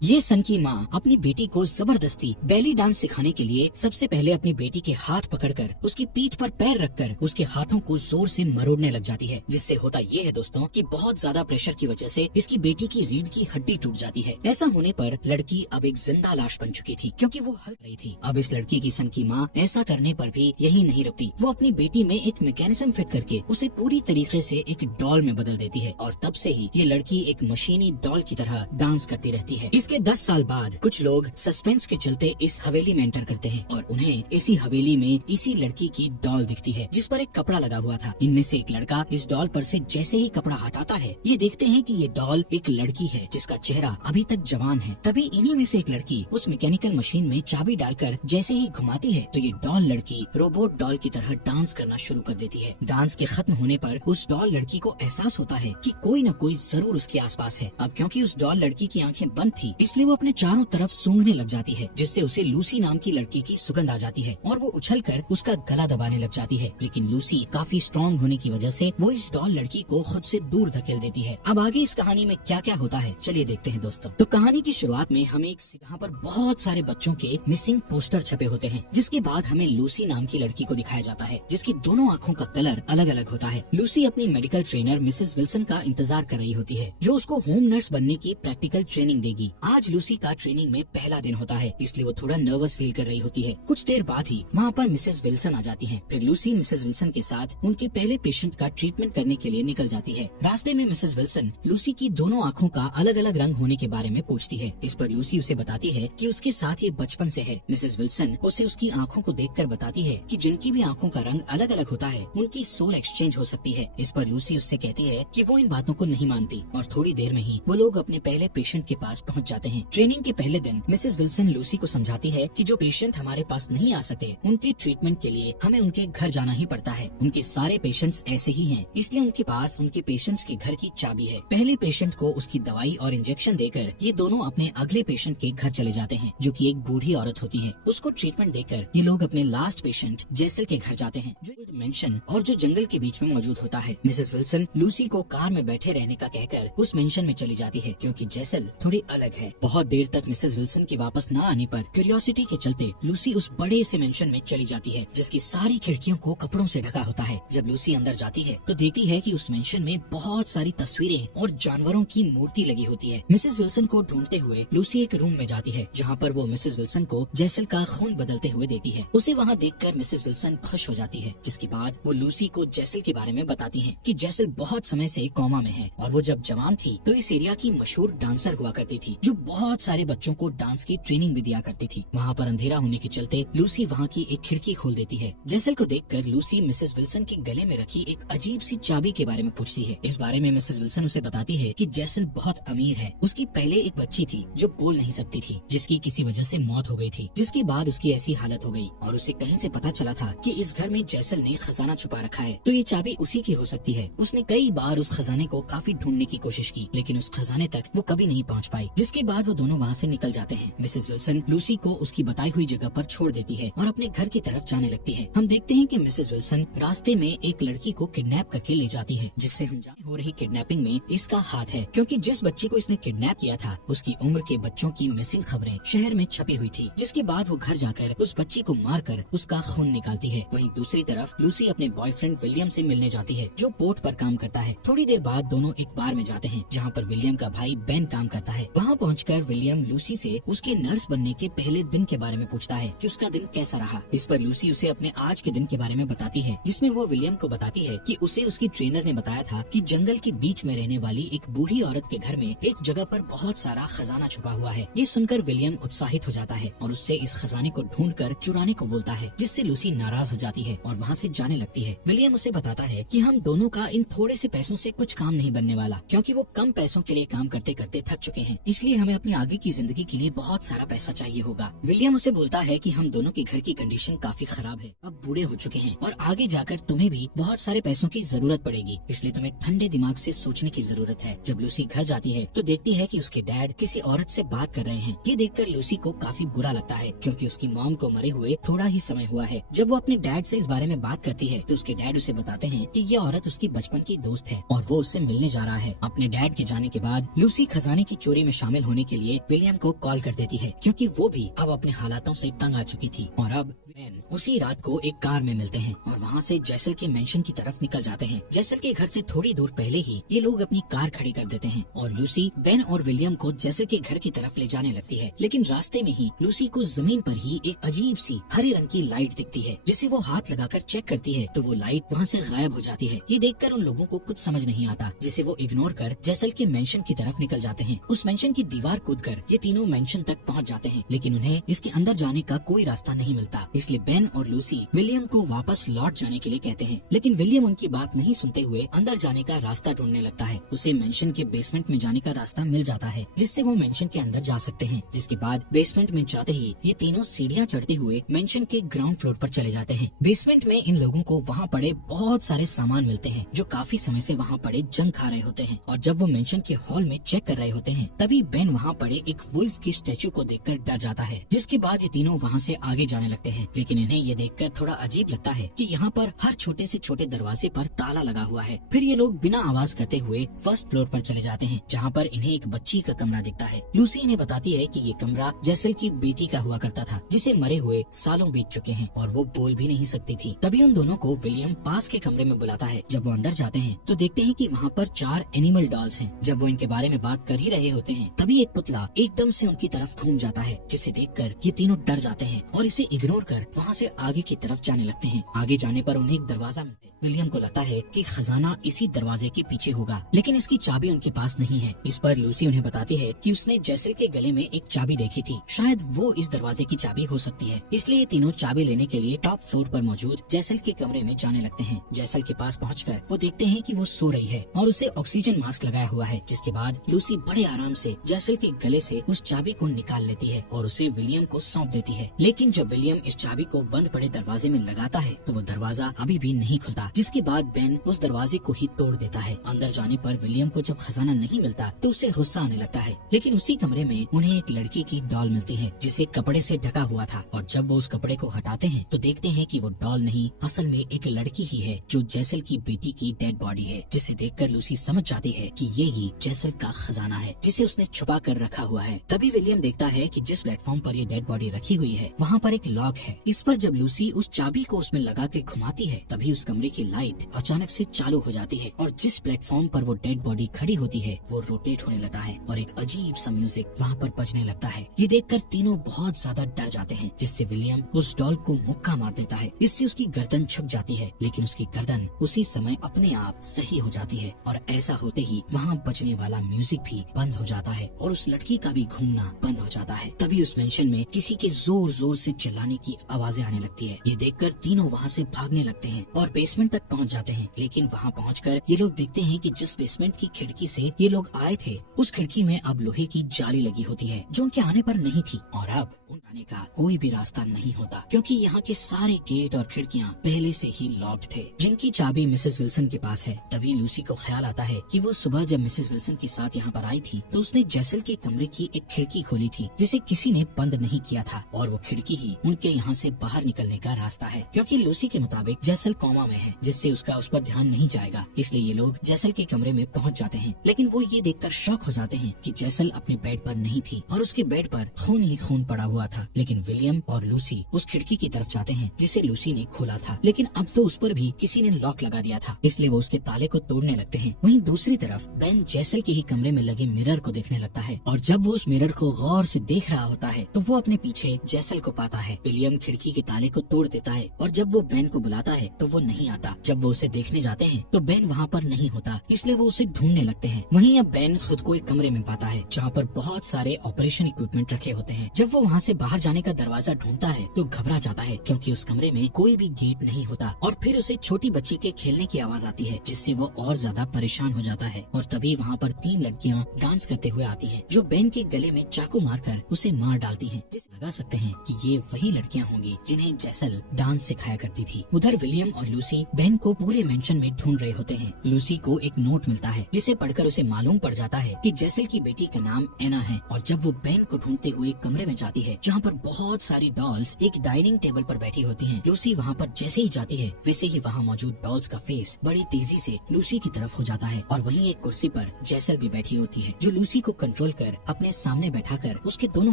ये सन की माँ अपनी बेटी को जबरदस्ती बैली डांस सिखाने के लिए सबसे पहले अपनी बेटी के हाथ पकड़कर उसकी पीठ पर पैर रखकर उसके हाथों को जोर से मरोड़ने लग जाती है, जिससे होता ये है दोस्तों कि बहुत ज्यादा प्रेशर की वजह से इसकी बेटी की रीढ़ की हड्डी टूट जाती है। ऐसा होने पर लड़की अब एक जिंदा लाश बन चुकी थी, क्योंकि वो हल रही थी। अब इस लड़की की सन की माँ ऐसा करने पर भी यही नहीं रुकती, वो अपनी बेटी में एक मैकेनिज्म फिट करके उसे पूरी तरीके से एक डॉल में बदल देती है और तब से ही ये लड़की एक मशीनी डॉल की तरह डांस करती रहती है। इसके 10 साल बाद कुछ लोग सस्पेंस के चलते इस हवेली में एंटर करते हैं और उन्हें इसी हवेली में इसी लड़की की डॉल दिखती है, जिस पर एक कपड़ा लगा हुआ था। इनमें से एक लड़का इस डॉल पर से जैसे ही कपड़ा हटाता है, ये देखते हैं कि ये डॉल एक लड़की है जिसका चेहरा अभी तक जवान है। तभी इन्हीं में से एक लड़की उस मैकेनिकल मशीन में चाबी डालकर जैसे ही घुमाती है तो ये डॉल लड़की रोबोट डॉल की तरह डांस करना शुरू कर देती है। डांस के खत्म होने पर उस डॉल लड़की को एहसास होता है कि कोई न कोई जरूर उसके आसपास है। अब क्योंकि उस डॉल लड़की की आंखें बंद थी, इसलिए वो अपने चारों तरफ सूंघने लग जाती है, जिससे उसे लूसी नाम की लड़की की सुगंध आ जाती है और वो उछलकर उसका गला दबाने लग जाती है। लेकिन लूसी काफी स्ट्रॉन्ग होने की वजह से वो इस डॉल लड़की को खुद से दूर धकेल देती है। अब आगे इस कहानी में क्या क्या होता है चलिए देखते हैं दोस्तों। तो कहानी की शुरुआत में हमें यहाँ पर बहुत सारे बच्चों के मिसिंग पोस्टर छपे होते हैं, जिसके बाद हमें लूसी नाम की लड़की को दिखाया जाता है, जिसकी दोनों आँखों का कलर अलग अलग होता है। लूसी अपनी मेडिकल ट्रेनर मिसेस विल्सन का इंतजार कर रही होती है, जो उसको होम नर्स बनने की प्रैक्टिकल ट्रेनिंग देगी। आज लूसी का ट्रेनिंग में पहला दिन होता है, इसलिए वो थोड़ा नर्वस फील कर रही होती है। कुछ देर बाद ही वहाँ पर मिसेस विल्सन आ जाती हैं। फिर लूसी मिसेस विल्सन के साथ उनके पहले पेशेंट का ट्रीटमेंट करने के लिए निकल जाती है। रास्ते में मिसेस विल्सन लूसी की दोनों आँखों का अलग अलग रंग होने के बारे में पूछती है। इस पर लूसी उसे बताती है कि उसके साथ ये बचपन से है। मिसेस विल्सन उसे उसकी आँखों को देखकर बताती है कि जिनकी भी आँखों का रंग अलग अलग होता है उनकी सोल एक्सचेंज हो सकती है। इस पर लूसी उससे कहती है कि वो इन बातों को नहीं मानती और थोड़ी देर में ही वो लोग अपने पहले पेशेंट के पास पहुँच जाते हैं। ट्रेनिंग के पहले दिन मिसेस विल्सन लूसी को समझाती है कि जो पेशेंट हमारे पास नहीं आ सकते उनके ट्रीटमेंट के लिए हमें उनके घर जाना ही पड़ता है। उनके सारे पेशेंट्स ऐसे ही हैं, इसलिए उनके पास उनके पेशेंट्स के घर की चाबी है। पहले पेशेंट को उसकी दवाई और इंजेक्शन देकर ये दोनों अपने अगले पेशेंट के घर चले जाते हैं, जो कि एक बूढ़ी औरत होती है। उसको ट्रीटमेंट देकर ये लोग अपने लास्ट पेशेंट जैसल के घर जाते हैं, जो एक मेंशन और जो जंगल के बीच में मौजूद होता है। मिसेस विल्सन लूसी को कार में बैठे रहने का कहकर उस मेंशन में चली जाती है, क्योंकि जैसल थोड़ी अलग है। बहुत देर तक मिसेस विल्सन की वापस न आने पर क्यूरियोसिटी के चलते लूसी उस बड़े से मेंशन में चली जाती है, जिसकी सारी खिड़कियों को कपड़ों से ढका होता है। जब लूसी अंदर जाती है तो देखती है कि उस मेंशन में बहुत सारी तस्वीरें और जानवरों की मूर्ति लगी होती है। मिसेस विल्सन को ढूंढते हुए लूसी एक रूम में जाती है, जहाँ पर वो मिसेस विल्सन को जैसल का खून बदलते हुए देखती है। उसे वहाँ देखकर मिसेस विल्सन खुश हो जाती है, जिसके बाद वो लूसी को जैसल के बारे में बताती है कि जैसल बहुत समय से कोमा में है और वो जब जवान थी तो इस एरिया की मशहूर डांसर हुआ करती थी, जो बहुत सारे बच्चों को डांस की ट्रेनिंग भी दिया करती थी। वहाँ पर अंधेरा होने के चलते लूसी वहाँ की एक खिड़की खोल देती है। जैसल को देखकर लूसी मिसेस विल्सन के गले में रखी एक अजीब सी चाबी के बारे में पूछती है। इस बारे में मिसेस विल्सन उसे बताती है कि जैसल बहुत अमीर है। उसकी पहले एक बच्ची थी जो बोल नहीं सकती थी, जिसकी किसी वजह से मौत हो गई थी, जिसके बाद उसकी ऐसी हालत हो गई और उसे कहीं से पता चला था कि इस घर में जैसल ने खजाना छुपा रखा है, तो ये चाबी उसी की हो सकती है। उसने कई बार उस खजाने को काफी ढूंढने की कोशिश की, लेकिन उस खजाने तक वो कभी नहीं पहुँच पाई, जिसके बाद वो दोनों वहाँ से निकल जाते हैं। मिसेस विल्सन लूसी को उसकी बताई हुई जगह पर छोड़ देती है और अपने घर की तरफ जाने लगती है। हम देखते हैं कि मिसेस विल्सन रास्ते में एक लड़की को किडनैप करके ले जाती है, जिससे हम जान हो रही किडनैपिंग में इसका हाथ है, क्योंकि जिस बच्ची को इसने किडनैप किया था उसकी उम्र के बच्चों की मिसिंग खबरें शहर में छपी हुई थी, जिसके बाद वो घर जाकर उस बच्ची को मारकर उसका खून निकालती है। वहीं दूसरी तरफ लूसी अपने बॉयफ्रेंड विलियम से मिलने जाती है, जो पोर्ट पर काम करता है। थोड़ी देर बाद दोनों एक बार में जाते हैं, जहाँ पर विलियम का भाई बेन काम करता है। वहाँ पहुंचकर विलियम लूसी से उसके नर्स बनने के पहले दिन के बारे में पूछता है कि उसका दिन कैसा रहा। इस पर लूसी उसे अपने आज के दिन के बारे में बताती है, जिसमें वो विलियम को बताती है कि उसे उसकी ट्रेनर ने बताया था कि जंगल के बीच में रहने वाली एक बूढ़ी औरत के घर में एक जगह पर बहुत सारा खजाना छुपा हुआ है। ये सुनकर विलियम उत्साहित हो जाता है और उससे इस खजाने को ढूंढकर चुराने को बोलता है, जिससे लूसी नाराज हो जाती है और वहाँ से जाने लगती है। विलियम उसे बताता है कि हम दोनों का इन थोड़े से पैसों से कुछ काम नहीं बनने वाला, क्योंकि वो कम पैसों के लिए काम करते करते थक चुके हैं, इसलिए हमें अपनी आगे की जिंदगी के लिए बहुत सारा पैसा चाहिए होगा। विलियम उसे बोलता है कि हम दोनों के घर की कंडीशन काफी खराब है, अब बूढ़े हो चुके हैं और आगे जाकर तुम्हें भी बहुत सारे पैसों की जरूरत पड़ेगी, इसलिए तुम्हें ठंडे दिमाग से सोचने की जरूरत है। जब लूसी घर जाती है तो देखती है कि उसके डैड किसी औरत से बात कर रहे हैं। ये देखकर लूसी को काफी बुरा लगता है, क्योंकि उसकी मॉम को मरे हुए थोड़ा ही समय हुआ है। जब वो अपने डैड से इस बारे में बात करती है तो उसके डैड उसे बताते हैं कि ये औरत उसकी बचपन की दोस्त है और वो उससे मिलने जा रहा है। अपने डैड के जाने के बाद लूसी खजाने की चोरी में शामिल होने के लिए विलियम को कॉल कर देती है, क्योंकि वो भी अब अपने हालातों से तंग आ चुकी थी। और अब बेन उसी रात को एक कार में मिलते हैं और वहाँ से जैसल के मेंशन की तरफ निकल जाते हैं। जैसल के घर से थोड़ी दूर पहले ही ये लोग अपनी कार खड़ी कर देते हैं और लूसी बेन और विलियम को जैसल के घर की तरफ ले जाने लगती है। लेकिन रास्ते में ही लूसी को जमीन पर ही एक अजीब सी हरे रंग की लाइट दिखती है, जिसे वो हाथ लगाकर चेक करती है तो वो लाइट वहाँ से गायब हो जाती है। ये देखकर उन लोगों को कुछ समझ नहीं आता, जिसे वो इग्नोर कर जैसल के मेंशन की तरफ निकल जाते हैं। उस मेंशन की दीवार कूदकर ये तीनों मेंशन तक पहुँच जाते हैं, लेकिन उन्हें इसके अंदर जाने का कोई रास्ता नहीं मिलता। इसलिए बेन और लूसी विलियम को वापस लौट जाने के लिए कहते हैं, लेकिन विलियम उनकी बात नहीं सुनते हुए अंदर जाने का रास्ता ढूंढने लगता है। उसे मेंशन के बेसमेंट में जाने का रास्ता मिल जाता है, जिससे वो मेंशन के अंदर जा सकते हैं। जिसके बाद बेसमेंट में जाते ही ये तीनों सीढ़ियाँ चढ़ते हुए मेंशन के ग्राउंड फ्लोर पर चले जाते हैं। बेसमेंट में इन लोगों को वहाँ पड़े बहुत सारे सामान मिलते हैं जो काफी समय से वहाँ पड़े जंग खा रहे होते हैं। और जब वो मेंशन के हॉल में चेक कर रहे होते हैं, तभी बेन वहाँ पड़े एक वुल्फ की स्टैचू को देखकर डर जाता है। जिसके बाद ये तीनों वहाँ से आगे जाने लगते हैं, लेकिन इन्हें ये देखकर थोड़ा अजीब लगता है कि यहाँ पर हर छोटे से छोटे दरवाजे पर ताला लगा हुआ है। फिर ये लोग बिना आवाज करते हुए फर्स्ट फ्लोर पर चले जाते हैं, जहाँ पर इन्हें एक बच्ची का कमरा दिखता है। लूसी इन्हें बताती है कि ये कमरा जैसल की बेटी का हुआ करता था, जिसे मरे हुए सालों बीत चुके हैं और वो बोल भी नहीं सकती थी। तभी उन दोनों को विलियम पास के कमरे में बुलाता है। जब वो अंदर जाते हैं तो देखते हैं कि वहाँ पर 4 एनिमल डॉल्स हैं। जब वो इनके बारे में बात कर ही रहे होते हैं, तभी एक पुतला एकदम से उनकी तरफ घूम जाता है, जिसे देखकर ये तीनों डर जाते हैं और इसे इग्नोर कर वहाँ से आगे की तरफ जाने लगते हैं। आगे जाने पर उन्हें एक दरवाजा मिलता है। विलियम को लगता है कि खजाना इसी दरवाजे के पीछे होगा, लेकिन इसकी चाबी उनके पास नहीं है। इस पर लूसी उन्हें बताती है कि उसने जैसल के गले में एक चाबी देखी थी, शायद वो इस दरवाजे की चाबी हो सकती है। इसलिए ये तीनों चाबी लेने के लिए टॉप फ्लोर पर मौजूद जैसल के कमरे में जाने लगते हैं। जैसल के पास पहुंचकर वो देखते हैं कि वो सो रही है और उसे ऑक्सीजन मास्क लगाया हुआ है। जिसके बाद लूसी बड़े आराम से जैसल के गले से उस चाबी को निकाल लेती है और उसे विलियम को सौंप देती है। लेकिन जब विलियम इस चाबी को बंद पड़े दरवाजे में लगाता है तो वो दरवाजा अभी भी नहीं खुलता। जिसके बाद बेन उस दरवाजे को ही तोड़ देता है। अंदर जाने पर विलियम को जब खजाना नहीं मिलता तो उसे गुस्सा आने लगता है, लेकिन उसी कमरे में उन्हें एक लड़की की डॉल मिलती है, जिसे कपड़े से ढका हुआ था। और जब वो उस कपड़े को हटाते हैं तो देखते हैं कि वो डॉल नहीं, असल में एक लड़की ही है, जो जैसल की बेटी की डेड बॉडी है। जिसे देखकर लूसी समझ जाती है कि ये ही जैसल का खजाना है, जिसे उसने छुपा कर रखा हुआ है। तभी विलियम देखता है कि जिस प्लेटफॉर्म पर ये डेड बॉडी रखी हुई है, वहाँ पर एक लॉक है। इस पर जब लूसी उस चाबी को उसमें लगा के घुमाती है, तभी उस कमरे की लाइट अचानक से चालू हो जाती है और जिस प्लेटफॉर्म पर वो डेड बॉडी खड़ी होती है वो रोटेट होने लगता है और एक अजीब सा म्यूजिक वहाँ पर बजने लगता है। ये देखकर तीनों बहुत ज्यादा डर जाते हैं, जिससे विलियम उस डॉल को मुक्का मार देता है। इससे उसकी गर्दन झुक जाती है, लेकिन उसकी गर्दन उसी समय अपने आप सही हो जाती है और ऐसा होते ही वहाँ बजने वाला म्यूजिक भी बंद हो जाता है और उस लड़की का भी घूमना बंद हो जाता है। तभी उस मेंशन में किसी के जोर जोर से चिल्लाने की आवाजें आने लगती है। ये देखकर तीनों वहाँ से भागने लगते हैं और बेसमेंट तक पहुँच जाते हैं। लेकिन वहाँ पहुँचकर ये लोग देखते हैं कि जिस बेसमेंट की खिड़की से ये लोग आए थे, उस खिड़की में अब लोहे की जाली लगी होती है, जो उनके आने पर नहीं थी। और अब उन आने का कोई भी रास्ता नहीं होता, क्योंकि यहाँ के सारे गेट और खिड़कियाँ पहले से ही लॉक्ड थे, जिनकी चाबी मिसेस विल्सन के पास है। तभी लूसी को ख्याल आता है कि वो सुबह जब मिसेस विल्सन के साथ यहाँ पर आई थी तो उसने जैसल के कमरे की एक खिड़की खोली थी, जिसे किसी ने बंद नहीं किया था, और वो खिड़की ही उनके यहाँ से बाहर निकलने का रास्ता है। क्योंकि लूसी के मुताबिक जैसल कोमा में है, जिससे उसका उस पर ध्यान नहीं जाएगा, इसलिए ये लोग जैसल के कमरे में पहुँच जाते हैं। लेकिन वो ये देखकर शॉक हो जाते हैं कि जैसल अपने बेड पर नहीं थी और उसके बेड पर खून ही खून पड़ा हुआ था। लेकिन विलियम और लूसी उस खिड़की की तरफ जाते हैं जिसे लूसी ने खोला था, लेकिन अब तो उस पर भी किसी ने लॉक लगा दिया था, इसलिए वो उसके ताले को तोड़ने लगते हैं। वहीं दूसरी तरफ बेन जैसल के ही कमरे में लगे मिरर को देखने लगता है और जब वो उस मिरर को गौर से देख रहा होता है तो वो अपने पीछे जैसल को पाता है। विलियम खिड़की के ताले को तोड़ देता है और जब वो बेन को बुलाता है तो वो नहीं आता। जब वो उसे देखने जाते हैं तो बेन वहाँ पर नहीं होता, इसलिए वो उसे ढूंढने लगते हैं। वहीं अब बेन खुद को एक कमरे में पाता है जहाँ पर बहुत सारे ऑपरेशन इक्विपमेंट रखे होते हैं। जब वो वहाँ से बाहर जाने का दरवाजा ढूंढता है तो घबरा जाता है, क्योंकि उस कमरे में कोई भी गेट नहीं होता। और फिर उसे छोटी बच्ची के खेलने की आवाज आती है, जिससे वो और ज्यादा परेशान हो जाता है। और तभी वहाँ पर 3 लड़कियाँ डांस करते हुए आती हैं, जो बेन के गले में चाकू मारकर उसे मार डालती हैं। जिसे लगा सकते हैं कि ये वही लड़कियाँ होंगी जिन्हें जैसल डांस सिखाया करती थी। उधर विलियम और लूसी बेन को पूरे मेंशन में ढूंढ रहे होते हैं। लूसी को एक नोट मिलता है, जिसे पढ़कर उसे मालूम पड़ जाता है कि जैसल की बेटी का नाम एना है। और जब वो बेन को ढूंढते हुए कमरे में जाती है जहाँ पर बहुत सारी डॉल्स एक डाइनिंग टेबल पर बैठी होती हैं, लूसी वहाँ पर जैसे ही जाती है वैसे ही वहाँ मौजूद डॉल्स का फेस बड़ी तेजी से लूसी की तरफ हो जाता है और वहीं एक कुर्सी पर जैसल भी बैठी होती है, जो लूसी को कंट्रोल कंट्रोल कर अपने सामने बैठाकर उसके दोनों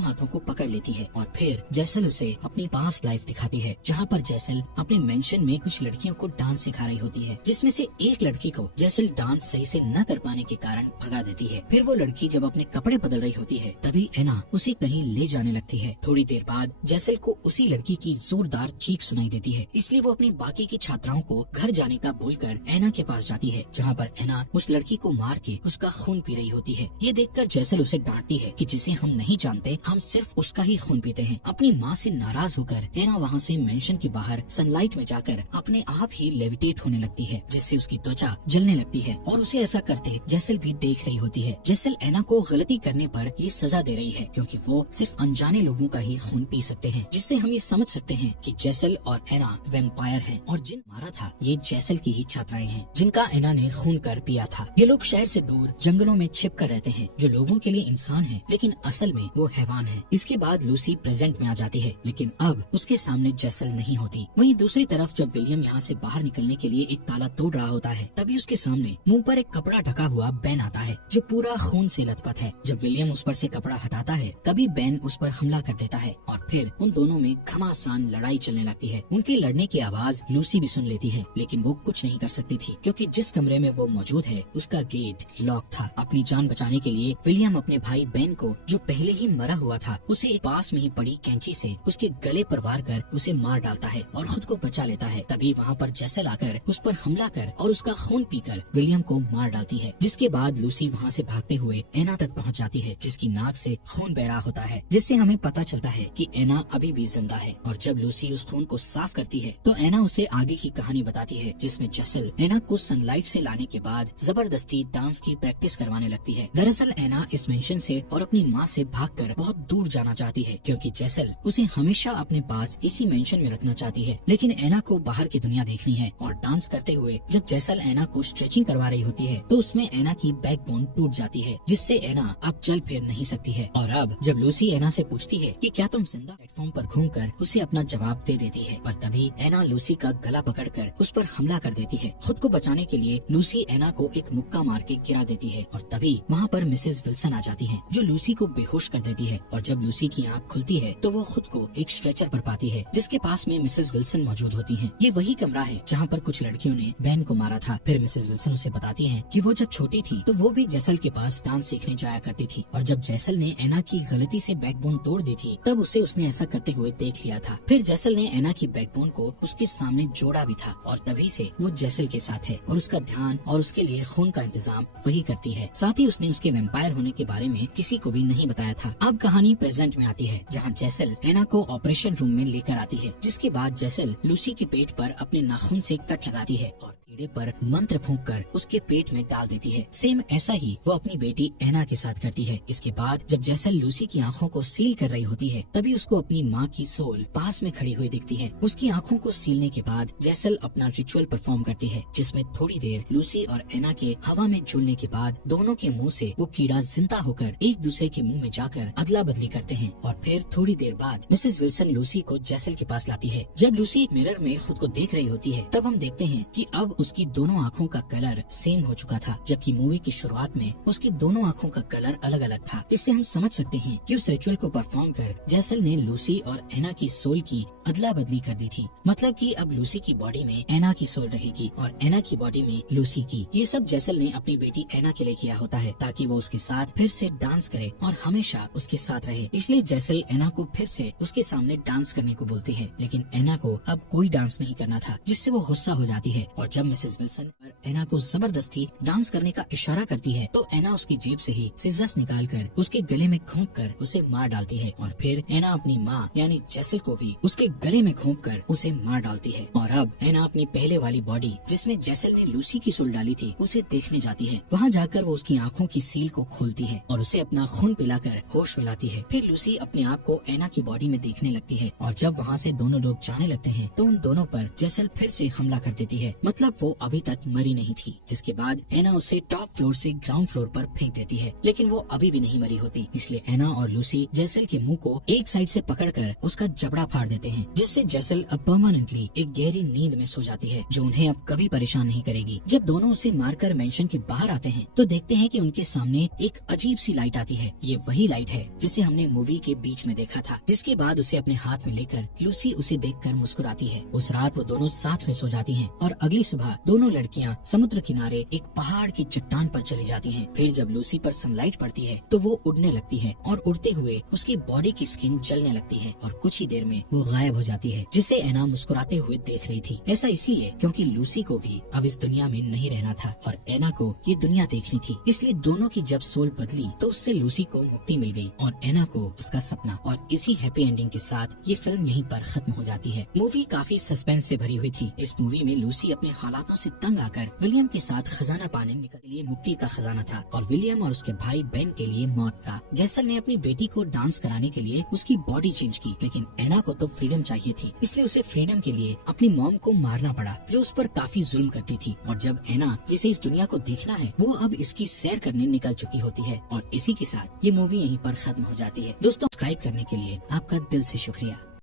हाथों को पकड़ लेती है और फिर जैसल उसे अपनी पास्ट लाइफ दिखाती है, जहाँ पर जैसल अपने मेंशन में कुछ लड़कियों को डांस सिखा रही होती है, जिसमें से एक लड़की को जैसल डांस सही से न कर पाने के कारण भगा देती है। फिर वो लड़की जब अपने कपड़े बदल रही होती है तभी एना उसे कहीं ले जाने लगती है। थोड़ी देर बाद जैसल को उसी लड़की की जोरदार चीख सुनाई देती है, इसलिए वो अपनी बाकी की छात्राओं को घर जाने का भूलकर एना के पास जाती है, जहाँ पर एना उस लड़की को मार के उसका खून पी रही होती है। ये देखकर जैसल उसे डांटती है कि जिसे हम नहीं जानते हम सिर्फ उसका ही खून पीते हैं। अपनी माँ से नाराज होकर एना वहाँ से मेंशन के बाहर सनलाइट में जाकर अपने आप ही लेविटेट होने लगती है, जिससे उसकी त्वचा जलने लगती है और उसे ऐसा करते जैसल भी देख रही होती है। जैसल एना को गलती करने पर ये सजा दे रही है, क्योंकि वो सिर्फ अनजाने लोगों का ही खून पी सकते हैं, जिससे हम ये समझ सकते हैं कि जैसल और एना वैम्पायर हैं और जिन मारा था ये जैसल की ही छात्राएं हैं, जिनका एना ने खून कर पिया था। ये लोग शहर से दूर जंगलों में छिप कर रहते हैं, जो लोगों के लिए इंसान है लेकिन असल में वो हैवान है। इसके बाद लूसी प्रेजेंट में आ जाती है, लेकिन अब उसके सामने जैसल नहीं होती। वहीं दूसरी तरफ जब विलियम यहाँ से बाहर निकलने के लिए एक ताला तोड़ रहा होता है, तभी उसके सामने मुंह पर एक कपड़ा ढका हुआ बेन आता है, जो पूरा खून से लथपथ है। जब विलियम उस पर से कपड़ा हटाता है तभी बेन उस पर हमला कर देता है और फिर उन दोनों में घमासान लड़ाई चलने लगती है। उनके लड़ने की आवाज लूसी भी सुन लेती है, लेकिन वो कुछ नहीं कर सकती थी, क्योंकि जिस कमरे में वो मौजूद है उसका गेट लॉक था। अपनी जान बचाने के लिए विलियम अपने भाई बेन को, जो पहले ही मरा हुआ था, उसे एक पास में ही पड़ी कैंची से उसके गले पर वार कर उसे मार डालता है और खुद को बचा लेता है। तभी वहाँ पर जैसल आकर उस पर हमला कर और उसका खून पीकर विलियम को मार डालती है, जिसके बाद लूसी वहाँ से भागते हुए एना तक पहुँच जाती है, जिसकी नाक से खून बह रहा होता है, जिससे हमें पता चलता है कि एना अभी भी जिंदा है। और जब लूसी उस खून को साफ करती है तो एना उसे आगे की कहानी बताती है, जिसमें जैसल एना को सनलाइट से लाने के बाद जबरदस्ती डांस की प्रैक्टिस करवाने लगती है। दरअसल एना इस मेंशन से और अपनी माँ से भागकर बहुत दूर जाना चाहती है, क्योंकि जैसल उसे हमेशा अपने पास इसी मेंशन में रखना चाहती है। लेकिन एना को बाहर की दुनिया देखनी है और डांस करते हुए जब जैसल एना को स्ट्रेचिंग करवा रही होती है तो उसमें एना की बैकबोन टूट जाती है, जिससे एना अब चल फिर नहीं सकती है। और अब जब लूसी एना से पूछती है कि क्या तुम जिंदा, प्लेटफॉर्म पर घूमकर उसे अपना जवाब दे देती है, पर तभी एना लूसी का गला पकड़कर उस पर हमला कर देती है। खुद को बचाने के लिए लूसी एना को एक मुक्का मार के गिरा देती है और तभी वहाँ पर मिसेस विल्सन आ जाती हैं, जो लूसी को बेहोश कर देती है। और जब लूसी की आँख खुलती है तो वो खुद को एक स्ट्रेचर पर पाती है, जिसके पास में मिसेस विल्सन मौजूद होती हैं। ये वही कमरा है जहाँ पर कुछ लड़कियों ने बेन को मारा था। फिर मिसेस विल्सन उसे बताती हैं कि वो जब छोटी थी तो वो भी जैसल के पास डांस सीखने जाया करती थी, और जब जैसल ने एना की गलती से बैकबोन तोड़ दी थी तब उसे उसने ऐसा करते हुए देख लिया था। फिर जैसल ने एना की बैकबोन को उसके सामने जोड़ा भी था और तभी से वो जैसल के साथ है और उसका ध्यान और उसके लिए खून का इंतजाम वही करती है। साथ ही उसने उसके वैम्पायर होने के बारे में किसी को भी नहीं बताया था। अब कहानी प्रेजेंट में आती है, जहाँ जैसल एना को ऑपरेशन रूम में लेकर आती है, जिसके बाद जैसल लूसी के पेट पर अपने नाखून से कट लगाती है और कीड़े पर मंत्र फूंककर उसके पेट में डाल देती है। सेम ऐसा ही वो अपनी बेटी एना के साथ करती है। इसके बाद जब जैसल लूसी की आंखों को सील कर रही होती है तभी उसको अपनी माँ की सोल पास में खड़ी हुई दिखती है। उसकी आंखों को सीलने के बाद जैसल अपना रिचुअल परफॉर्म करती है, जिसमें थोड़ी देर लूसी और एना के हवा में झूलने के बाद दोनों के मुंह से वो कीड़ा जिंदा होकर एक दूसरे के मुंह में जाकर अदला बदली करते हैं। और फिर थोड़ी देर बाद मिसेस विल्सन लूसी को जैसल के पास लाती है। जब लूसी एक मिरर में खुद को देख रही होती है तब हम देखते हैं कि अब उसकी दोनों आँखों का कलर सेम हो चुका था, जबकि मूवी की शुरुआत में उसकी दोनों आँखों का कलर अलग अलग था। इससे हम समझ सकते हैं कि उस रिचुअल को परफॉर्म कर जैसल ने लूसी और एना की सोल की अदला बदली कर दी थी। मतलब कि अब लूसी की बॉडी में एना की सोल रहेगी और एना की बॉडी में लूसी की। ये सब जैसल ने अपनी बेटी एना के लिए किया होता है, ताकि वो उसके साथ फिर से डांस करे और हमेशा उसके साथ रहे। इसलिए जैसल एना को फिर से उसके सामने डांस करने को बोलती है, लेकिन एना को अब कोई डांस नहीं करना था, जिससे वो गुस्सा हो जाती है। और जब मिसेस विल्सन एना को जबरदस्ती डांस करने का इशारा करती है तो एना उसकी जेब से ही सिजर्स निकालकर उसके गले में घोंपकर उसे मार डालती है। और फिर एना अपनी माँ यानी जैसल को भी उसके गले में घोंपकर उसे मार डालती है। और अब एना अपनी पहले वाली बॉडी, जिसमें जैसल ने लूसी की सोल डाली थी, उसे देखने जाती है। वहाँ जाकर वो उसकी आँखों की सील को खोलती है और उसे अपना खून पिलाकर होश में लाती है। फिर लूसी अपने आप को एना की बॉडी में देखने लगती है और जब वहाँ से दोनों लोग जाने लगते हैं तो उन दोनों पर जैसल फिर से हमला कर देती है। मतलब वो अभी तक मरी नहीं थी, जिसके बाद एना उसे टॉप फ्लोर से ग्राउंड फ्लोर पर फेंक देती है, लेकिन वो अभी भी नहीं मरी होती। इसलिए एना और लूसी जेसल के मुंह को एक साइड से पकड़कर उसका जबड़ा फाड़ देते हैं, जिससे जेसल अब परमानेंटली एक गहरी नींद में सो जाती है, जो उन्हें अब कभी परेशान नहीं करेगी। जब दोनों उसे मारकर मेंशन के बाहर आते हैं तो देखते हैं कि उनके सामने एक अजीब सी लाइट आती है। ये वही लाइट है जिसे हमने मूवी के बीच में देखा था। जिसके बाद उसे अपने हाथ में लेकर लूसी उसे देखकर मुस्कुराती है। उस रात वो दोनों साथ में सो जाती हैं और अगली सुबह दोनों लड़कियां समुद्र किनारे एक पहाड़ की चट्टान पर चली जाती हैं। फिर जब लूसी पर सनलाइट पड़ती है तो वो उड़ने लगती है और उड़ते हुए उसकी बॉडी की स्किन जलने लगती है और कुछ ही देर में वो गायब हो जाती है, जिसे एना मुस्कुराते हुए देख रही थी। ऐसा इसलिए क्योंकि लूसी को भी अब इस दुनिया में नहीं रहना था और एना को ये दुनिया देखनी थी। इसलिए दोनों की जब सोल बदली तो उससे लूसी को मुक्ति मिल गई और एना को उसका सपना। और इसी हैप्पी एंडिंग के साथ ये फिल्म यहीं पर खत्म हो जाती है। मूवी काफी सस्पेंस से भरी हुई थी। इस मूवी में लूसी अपने हालातों से तंग आकर विलियम के साथ खजाना पाने निकल के लिए मुक्ति का खजाना था और विलियम और उसके भाई बेन के लिए मौत का। जेसल ने अपनी बेटी को डांस कराने के लिए उसकी बॉडी चेंज की, लेकिन एना को तो फ्रीडम चाहिए थी, इसलिए उसे फ्रीडम के लिए अपनी मॉम को मारना पड़ा, जो उस पर काफी जुल्म करती थी। और जब एना, जिसे इस दुनिया को देखना है, वो अब इसकी सैर करने निकल चुकी होती है। और इसी के साथ ये मूवी यहीं पर खत्म हो जाती है। दोस्तों, सब्सक्राइब करने के लिए आपका दिल से शुक्रिया।